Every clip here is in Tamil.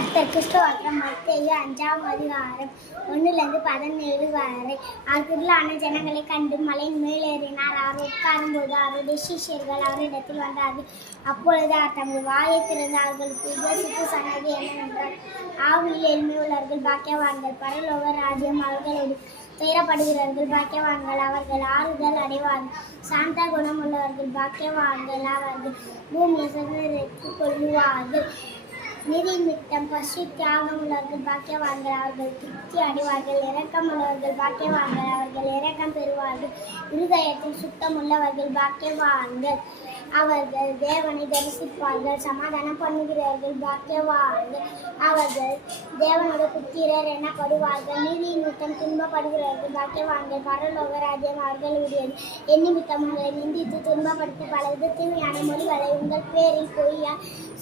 கர்த்தர் கிறிஸ்துவாக்கிற மத்தேயு 5ஆம் அதிகாரம் 1-17 வரை. அவர் திரளான ஜனங்களை கண்டு மலையின் மேல் ஏறினார். அவர் உட்காரும்போது அவருடைய சீஷர்கள் அவரிடத்தில் வந்தார்கள். அப்பொழுது அவர் தமது வாயை திறந்து அவர்களுக்கு உபதேசித்து சொன்னது என்னவென்றால், ஆவியில் எளிமையுள்ளவர்கள் பாக்கியவான்கள், பரலோக ராஜ்யம் அவர்களோடு. துயரப்படுகிறவர்கள் பாக்கியவான்கள், அவர்கள் ஆறுதல் அடைவார்கள். சாந்த குணம் உள்ளவர்கள் பாக்கியவான்கள், அவர்கள் பூமியை சுதந்தரித்துக் கொள்ளுவார்கள். நீதி நிமித்தம் பசி தியாகம் உள்ளவர்கள் பாக்கியவான்கள், அவர்கள் திருப்தி அடைவார்கள். இரக்கம் உள்ளவர்கள் பாக்கியவான்கள், அவர்கள் இரக்கம் பெறுவார்கள். இருதயத்தில் சுத்தம் உள்ளவர்கள் பாக்கியவான்கள், அவர்கள் தேவனை தரிசிப்பார்கள். சமாதானம் பண்ணுகிறவர்கள் பாக்கியவான்கள், அவர்கள் தேவனோட புத்திரர் எனப்படுவார்கள். நீதி நிமித்தம் துன்பப்படுகிறவர்கள் பாக்கியவான்கள், பரலோக ராஜ்யம் அவர்களுடையது. என் நிமித்தம் உங்களை நிந்தித்து துன்பப்படுத்தி பல விதத்திலான மொழிகளை உங்கள் பேரில் பொய்யா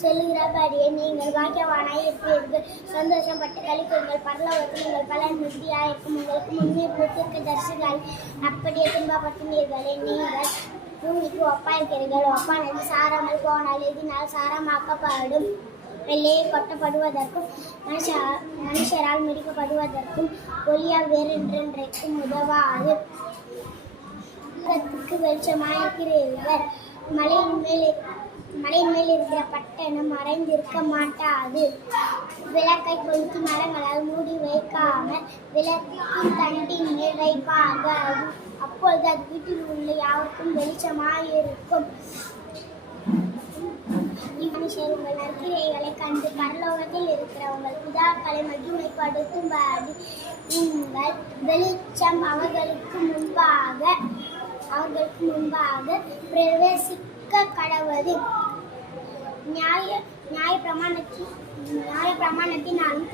சொல்லுகிறபடியே நீங்கள் பாக்கியவானாய் இருப்பீர்கள். சந்தோஷப்பட்டு களிப்பீர்கள், பரலோகத்தில் உங்கள் பலன் மிகுதியாயிருக்கும். உங்களுக்கு முன்னே தீர்க்கதரிசிகள் அப்படியே துன்பப்பட்டினீர்களே. நீங்கள் பூமிக்கு ஒப்பாயிருக்கிறீர்கள். ஒப்பானது சாராமல் போனால் எதினால் சாரமாக்கப்படும். வெள்ளையை கொட்டப்படுவதற்கும் மனுஷரால் மிதிக்கப்படுவதற்கும் ஒளியால் வேறென்றென்றைக்கும் உதவாது. வெளிச்சமாயிருக்கிறீர்கள். மலையின் மேல் இருக்கிற பட்டணம் மறைந்திருக்க மாட்டாது. விளக்கை கொளுத்தி மரங்களால் மூடி வைக்காமல் விளக்கின் தண்டின் மேல் வைப்பார்கள். அப்பொழுது அது வீட்டில் உள்ள யாருக்கும் வெளிச்சமாயிருக்கும். மனுஷர் உங்கள் நற்கிரைகளை கண்டு பரலோகத்தில் இருக்கிற உங்கள் பிதாக்களை மகிமைப்படுத்தும்படி உங்கள் வெளிச்சம் அவர்களுக்கு முன்பாக பிரவேசிக்க கடவது. நியாய பிரமாணத்தினாலும்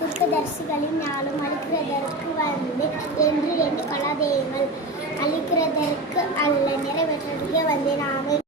தீர்க்கதரிசிகளினாலும் அழிக்கிறதற்கு வந்து என்று எண்ணிக்கொள்ளாதேங்கள். அழிக்கிறதற்கு அல்ல, நிறைவேற்றுவதற்கே வந்தேன். ஆமென்.